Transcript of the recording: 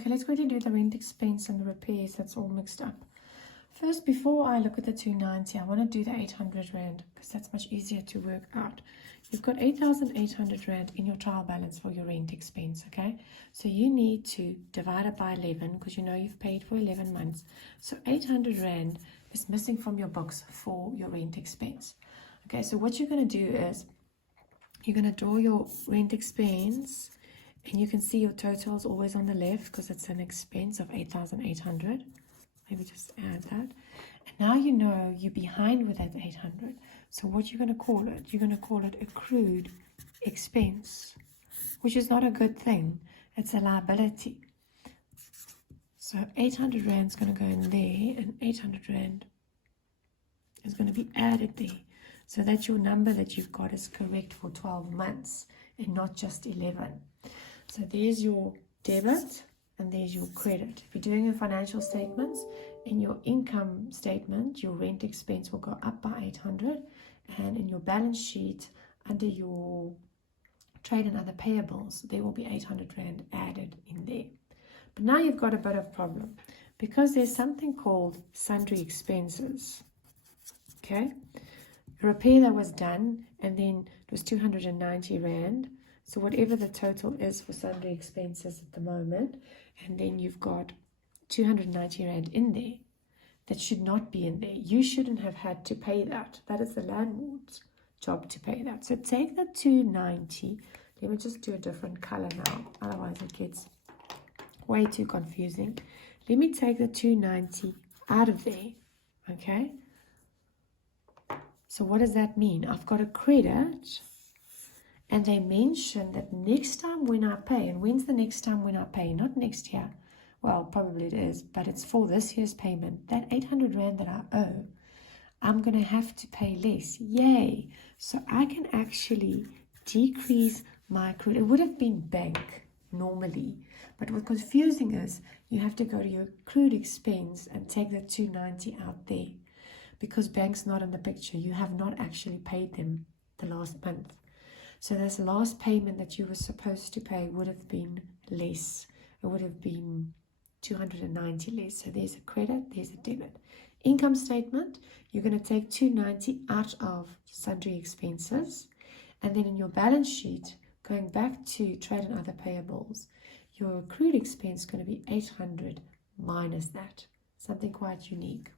Okay, let's quickly do the rent expense and the repairs. That's all mixed up. First, before I look at the 290, I want to do the 800 Rand because that's much easier to work out. You've got 8,800 Rand in your trial balance for your rent expense, okay? So you need to divide it by 11 because you know you've paid for 11 months. So 800 Rand is missing from your books for your rent expense. Okay, so what you're going to do is you're going to draw your rent expense, and you can see your total is always on the left because it's an expense of 8,800. Maybe just add that. And now you know you're behind with that 800. So what you're going to call it? You're going to call it accrued expense, which is not a good thing. It's a liability. So 800 Rand is going to go in there, and 800 Rand is going to be added there. So that your number that you've got is correct for 12 months and not just 11. So there's your debit and there's your credit. If you're doing your financial statements, in your income statement, your rent expense will go up by 800, and in your balance sheet, under your trade and other payables, there will be 800 Rand added in there. But now you've got a bit of problem because there's something called sundry expenses. Okay, a repair that was done, and then it was 290 Rand. So whatever the total is for sundry expenses at the moment, and then you've got 290 Rand in there that should not be in there. You shouldn't have had to pay that. That is the landlord's job to pay that. So take the 290. Let me just do a different color now. Otherwise it gets way too confusing. Let me take the 290 out of there. Okay. So what does that mean? I've got a credit. And they mention that next time when I pay, and when's the next time when I pay? Not next year. Well, probably it is, but it's for this year's payment. That 800 Rand that I owe, I'm going to have to pay less. Yay. So I can actually decrease my accrued. It would have been bank normally. But what's confusing is you have to go to your accrued expense and take the 290 out there. Because bank's not in the picture. You have not actually paid them the last month. So this last payment that you were supposed to pay would have been less. It would have been 290 less. So there's a credit, there's a debit. Income statement, you're going to take 290 out of sundry expenses. And then in your balance sheet, going back to trade and other payables, your accrued expense is going to be 800 minus that. Something quite unique.